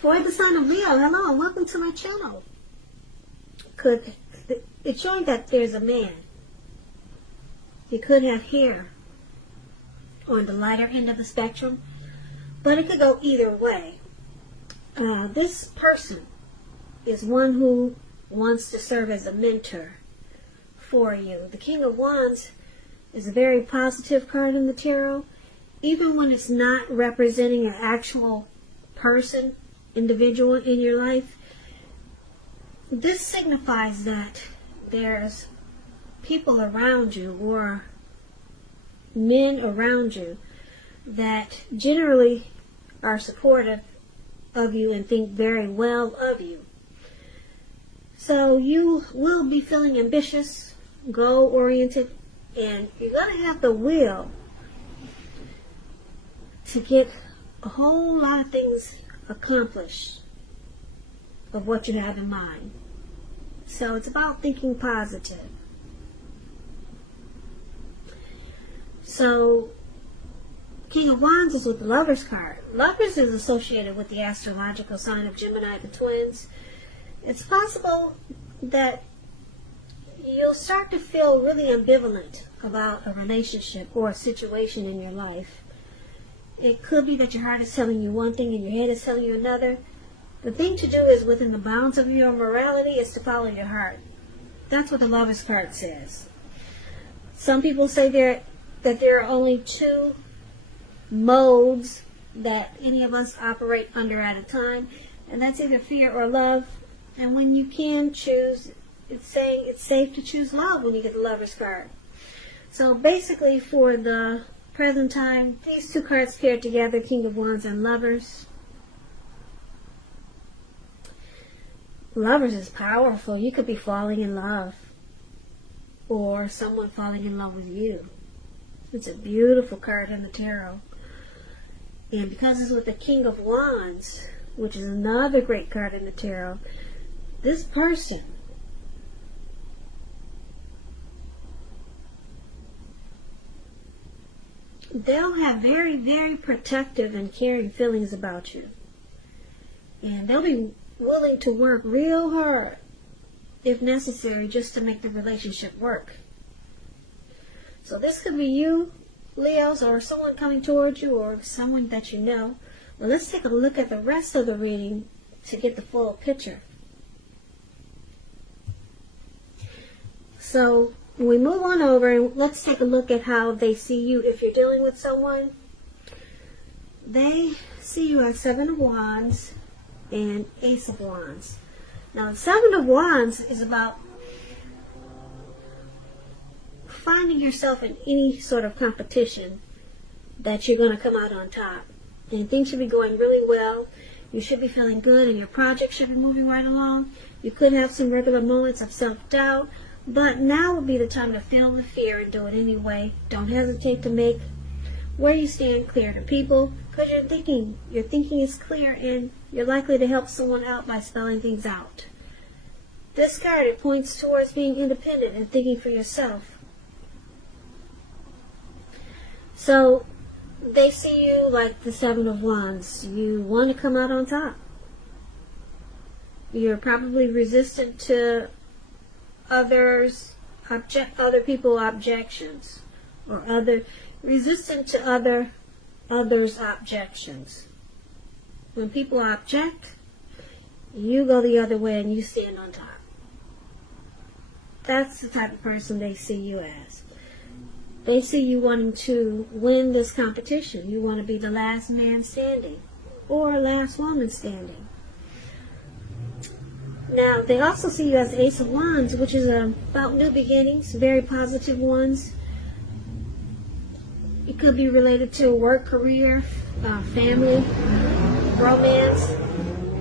For the sign of Leo, hello and welcome to my channel. It's showing that there's a man. He could have hair on the lighter end of the spectrum, but it could go either way. This person is one who wants to serve as a mentor for you. The King of Wands is a very positive card in the tarot, even when it's not representing an actual person, individual in your life. This signifies that there's people around you or men around you that generally are supportive of you and think very well of you. So you will be feeling ambitious, goal-oriented, and you're going to have the will to get a whole lot of things accomplished of what you have in mind. So it's about thinking positive. So King of Wands is with the Lovers card. Lovers is associated with the astrological sign of Gemini, the twins. It's possible that you'll start to feel really ambivalent about a relationship or a situation in your life. It could be that your heart is telling you one thing and your head is telling you another. The thing to do is, within the bounds of your morality, is to follow your heart. That's what the Lovers card says. Some people say that there are only two modes that any of us operate under at a time, and that's either fear or love. And when you can choose, it's saying it's safe to choose love when you get the Lovers card. So basically, for the present time, these two cards paired together, King of Wands and Lovers. Lovers is powerful. You could be falling in love, or someone falling in love with you. It's a beautiful card in the tarot. And because it's with the King of Wands, which is another great card in the tarot, this person they'll have very, very protective and caring feelings about you. And they'll be willing to work real hard, if necessary, just to make the relationship work. So this could be you, Leos, or someone coming towards you, or someone that you know. Well, let's take a look at the rest of the reading to get the full picture. So we move on over and let's take a look at how they see you. If you're dealing with someone, they see you as Seven of Wands and Ace of Wands. Now, the Seven of Wands is about finding yourself in any sort of competition that you're going to come out on top. And things should be going really well. You should be feeling good and your project should be moving right along. You could have some regular moments of self-doubt, but now would be the time to feel the fear and do it anyway. Don't hesitate to make where you stand clear to people, because your thinking is clear, and you're likely to help someone out by spelling things out. This card, it points towards being independent and thinking for yourself. So they see you like the Seven of Wands. You want to come out on top. You're probably resistant to other people's objections, or resistant to others' objections. When people object, you go the other way and you stand on top. That's the type of person they see you as. They see you wanting to win this competition. You want to be the last man standing, or last woman standing. Now, they also see you as the Ace of Wands, which is about new beginnings, very positive ones. It could be related to work, career, family, romance.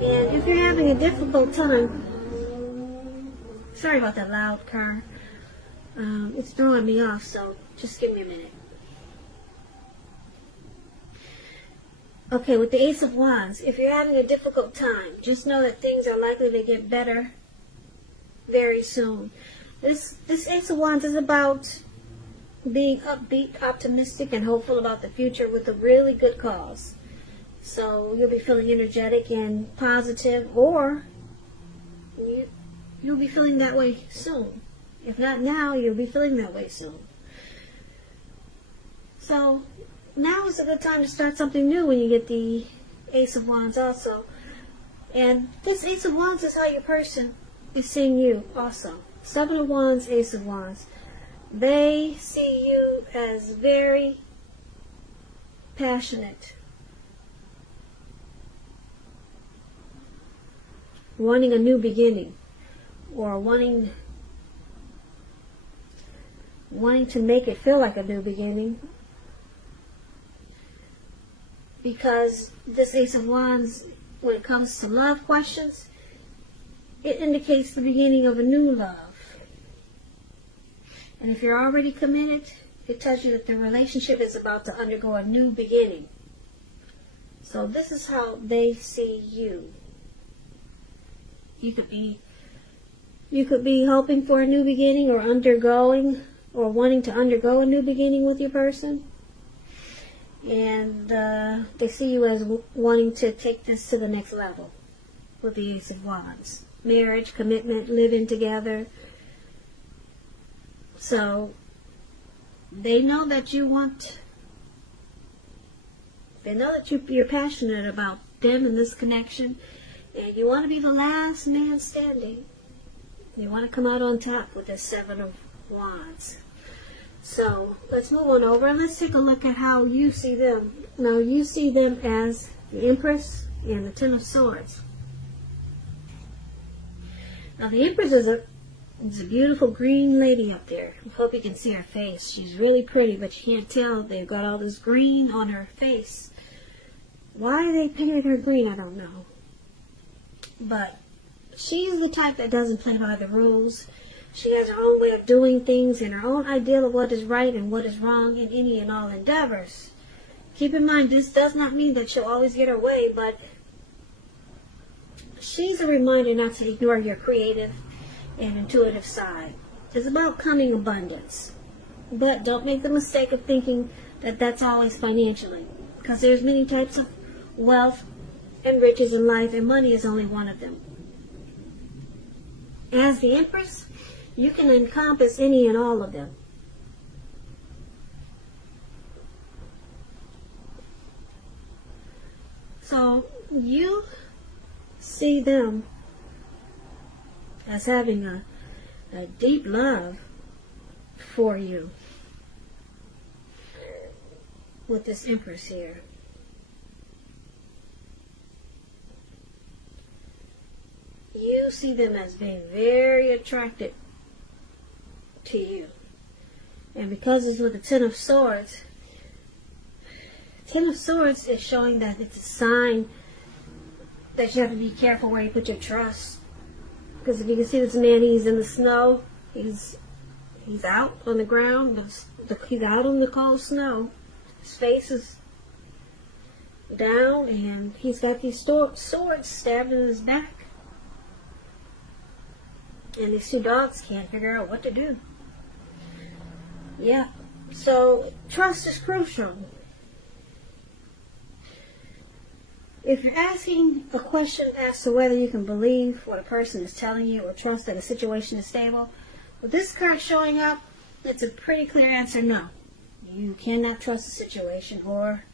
And if you're having a difficult time, sorry about that loud car. It's throwing me off, so just give me a minute. Okay, with the Ace of Wands, if you're having a difficult time, just know that things are likely to get better very soon. This Ace of Wands is about being upbeat, optimistic, and hopeful about the future with a really good cause. So you'll be feeling energetic and positive, or you'll be feeling that way soon. If not now, you'll be feeling that way soon. So now is a good time to start something new when you get the Ace of Wands also. And this Ace of Wands is how your person is seeing you also. Seven of Wands, Ace of Wands. They see you as very passionate, wanting a new beginning, or wanting to make it feel like a new beginning. Because this Ace of Wands, when it comes to love questions, it indicates the beginning of a new love. And if you're already committed, it tells you that the relationship is about to undergo a new beginning. So this is how they see you. You could be hoping for a new beginning, or wanting to undergo a new beginning with your person. And they see you as wanting to take this to the next level with the Ace of Wands. Marriage, commitment, living together. So they know that you're passionate about them and this connection, and you want to be the last man standing. You want to come out on top with the Seven of Wands. So let's move on over and let's take a look at how you see them. Now you see them as the Empress and the Ten of Swords. Now the Empress is a beautiful green lady up there. I hope you can see her face. She's really pretty, but you can't tell. They've got all this green on her face. Why they painted her green, I don't know. But she's the type that doesn't play by the rules. She has her own way of doing things and her own ideal of what is right and what is wrong in any and all endeavors. Keep in mind, this does not mean that she'll always get her way, but she's a reminder not to ignore your creative and intuitive side. It's about coming abundance. But don't make the mistake of thinking that that's always financially, because there's many types of wealth and riches in life, and money is only one of them. As the Empress, you can encompass any and all of them. So you see them as having a deep love for you with this Empress here. You see them as being very attracted to you. And because it's with the Ten of Swords is showing that it's a sign that you have to be careful where you put your trust. Because if you can see this man, he's in the snow. He's out on the ground. He's out on the cold snow. His face is down, and he's got these swords stabbed in his back. And these two dogs can't figure out what to do. Yeah, so trust is crucial. If you're asking a question as to whether you can believe what a person is telling you or trust that a situation is stable, with this card showing up, it's a pretty clear answer: no. You cannot trust a situation or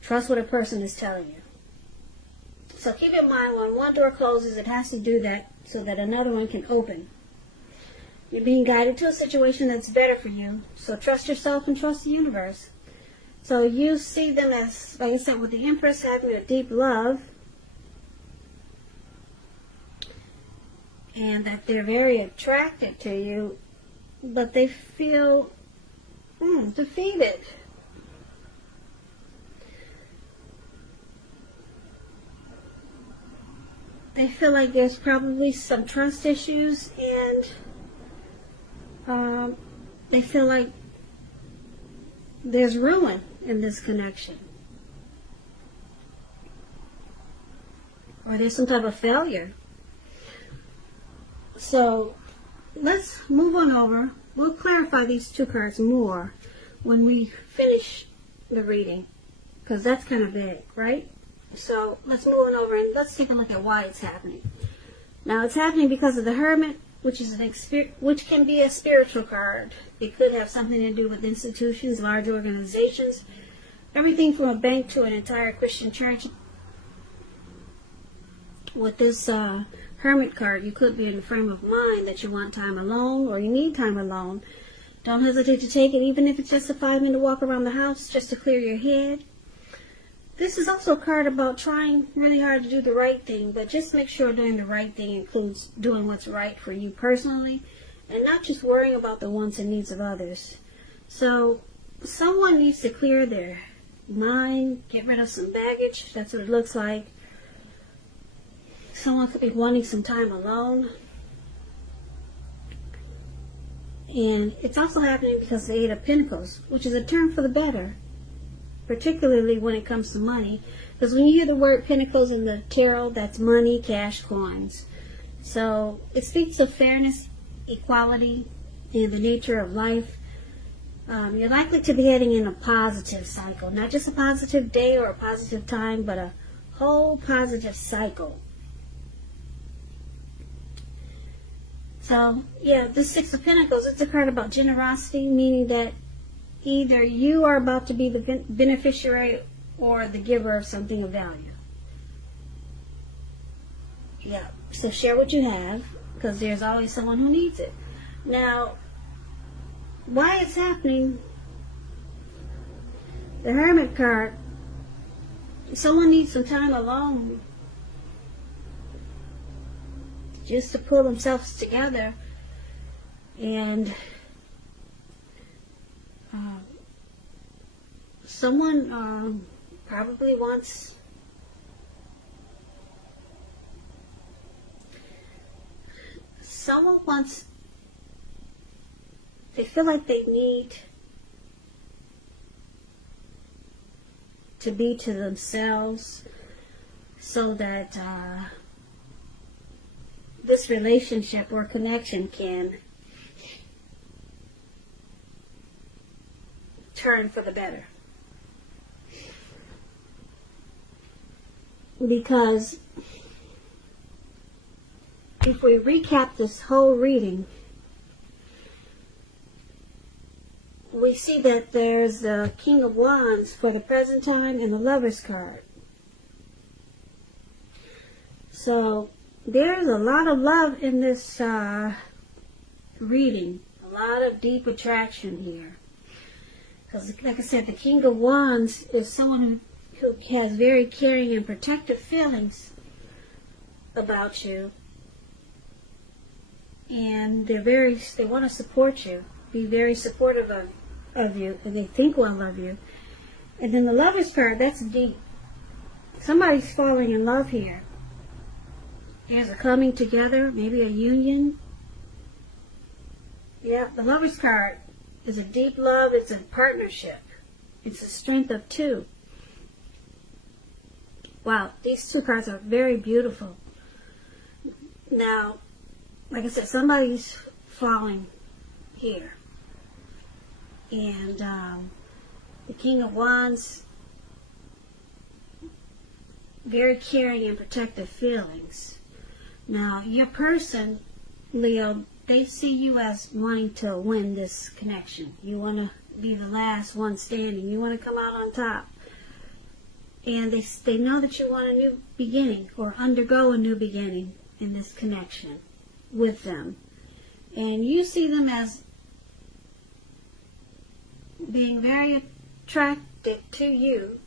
trust what a person is telling you. So keep in mind, when one door closes, it has to do that so that another one can open. You're being guided to a situation that's better for you, so trust yourself and trust the universe. So you see them as, like I said, with the Empress having a deep love, and that they're very attracted to you, but they feel defeated. They feel like there's probably some trust issues, and they feel like there's ruin in this connection, or there's some type of failure. So let's move on over. We'll clarify these two cards more when we finish the reading, because that's kind of big, right? So let's move on over and let's take a look at why it's happening. Now it's happening because of the Hermit, which is which can be a spiritual card. It could have something to do with institutions, large organizations, everything from a bank to an entire Christian church. With this Hermit card, you could be in the frame of mind that you want time alone or you need time alone. Don't hesitate to take it, even if it's just a 5-minute walk around the house just to clear your head. This is also a card about trying really hard to do the right thing, but just make sure doing the right thing includes doing what's right for you personally and not just worrying about the wants and needs of others. So someone needs to clear their mind, get rid of some baggage. That's what it looks like. Someone could be wanting some time alone. And it's also happening because of the Eight of Pentacles, which is a turn for the better, particularly when it comes to money. Because when you hear the word Pentacles in the tarot, that's money, cash, coins. So it speaks of fairness, equality, and the nature of life. You're likely to be heading in a positive cycle. Not just a positive day or a positive time, but a whole positive cycle. So, yeah, this Six of Pentacles, it's a card about generosity, meaning that either you are about to be the beneficiary or the giver of something of value. Yeah, so share what you have, because there's always someone who needs it. Now, why it's happening, the Hermit card, someone needs some time alone just to pull themselves together, and someone probably wants they feel like they need to be to themselves so that this relationship or connection can turn for the better. Because if we recap this whole reading, we see that there's the King of Wands for the present time and the Lover's card. So there's a lot of love in this reading, a lot of deep attraction here. Because, like I said, the King of Wands is someone who has very caring and protective feelings about you, and they want to support you, be very supportive of you, and they think well of you. And then the Lover's card, that's deep. Somebody's falling in love here. There's a coming together, maybe a union. Yeah, the Lover's card is a deep love. It's a partnership. It's a strength of two. Wow, these two cards are very beautiful. Now, like I said, somebody's falling here. And the King of Wands, very caring and protective feelings. Now, your person, Leo, they see you as wanting to win this connection. You want to be the last one standing. You want to come out on top. And they know that you want a new beginning or undergo a new beginning in this connection with them. And you see them as being very attracted to you.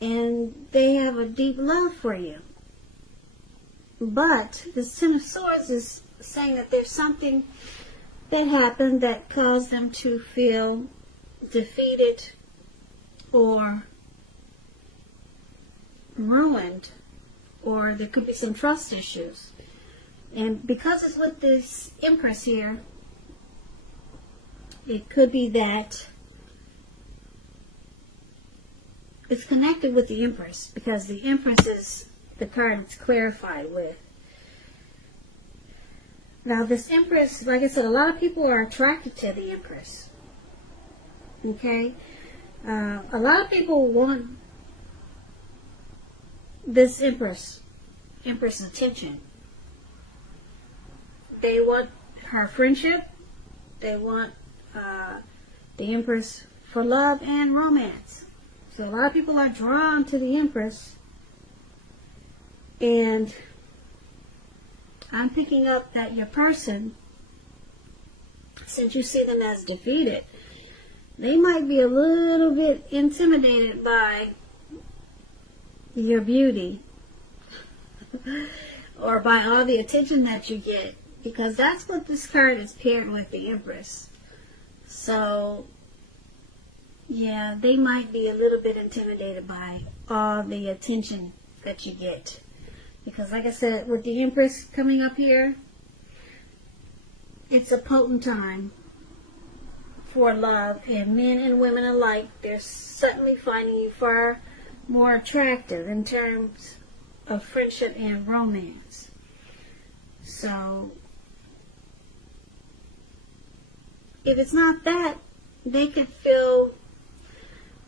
And they have a deep love for you. But the Ten of Swords is saying that there's something that happened that caused them to feel defeated or ruined, or there could be some trust issues. And because it's with this Empress here, it could be that it's connected with the Empress, because the Empress is the card it's clarified with. Now this Empress, like I said, a lot of people are attracted to the Empress. Okay? A lot of people want this Empress attention. They want her friendship. They want the Empress for love and romance. So a lot of people are drawn to the Empress. And I'm picking up that your person, since you see them as defeated, they might be a little bit intimidated by your beauty or by all the attention that you get, because that's what this card is paired with, the Empress. So yeah, they might be a little bit intimidated by all the attention that you get, because like I said, with the Empress coming up here, it's a potent time for love, and men and women alike, they're suddenly finding you far more attractive in terms of friendship and romance. So if it's not that, they could feel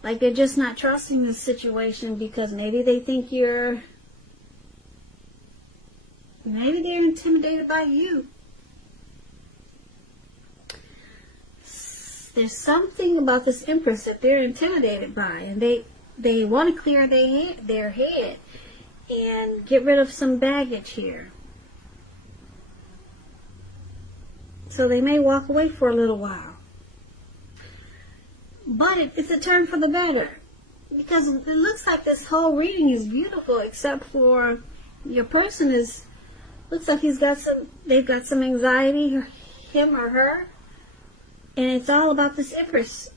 like they're just not trusting the situation, because maybe they think maybe they're intimidated by you. There's something about this Empress that they're intimidated by, and they want to clear their head and get rid of some baggage here. So they may walk away for a little while. But it's a turn for the better, because it looks like this whole reading is beautiful, except for your person looks like they've got some anxiety, him or her. And it's all about this Empress.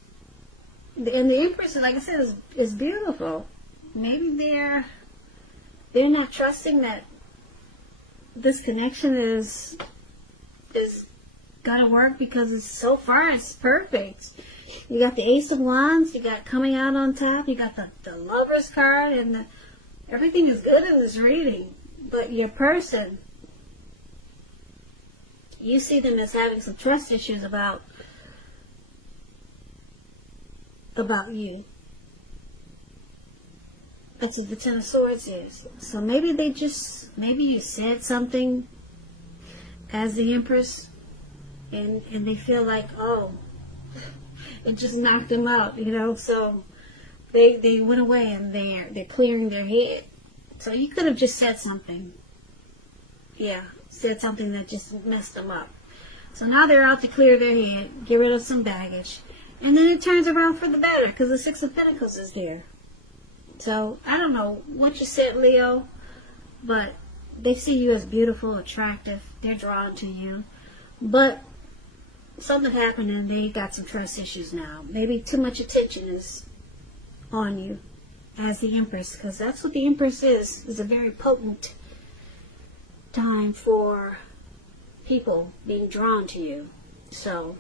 And the Empress, like I said, is beautiful. Maybe they're not trusting that this connection is gonna work, because so far it's perfect. You got the Ace of Wands, you got coming out on top, you got the Lover's card, and everything is good in this reading. But your person, you see them as having some trust issues about you. That's what the Ten of Swords is. So maybe you said something as the Empress, and they feel like, oh, it just knocked them out, so they went away, and they're clearing their head. So you could have just said something. Yeah, said something that just messed them up. So now they're out to clear their head, get rid of some baggage. And then it turns around for the better, because the Six of Pentacles is there. So, I don't know what you said, Leo, but they see you as beautiful, attractive. They're drawn to you. But something happened, and they got some trust issues now. Maybe too much attention is on you as the Empress, because that's what the Empress is a very potent time for people being drawn to you. So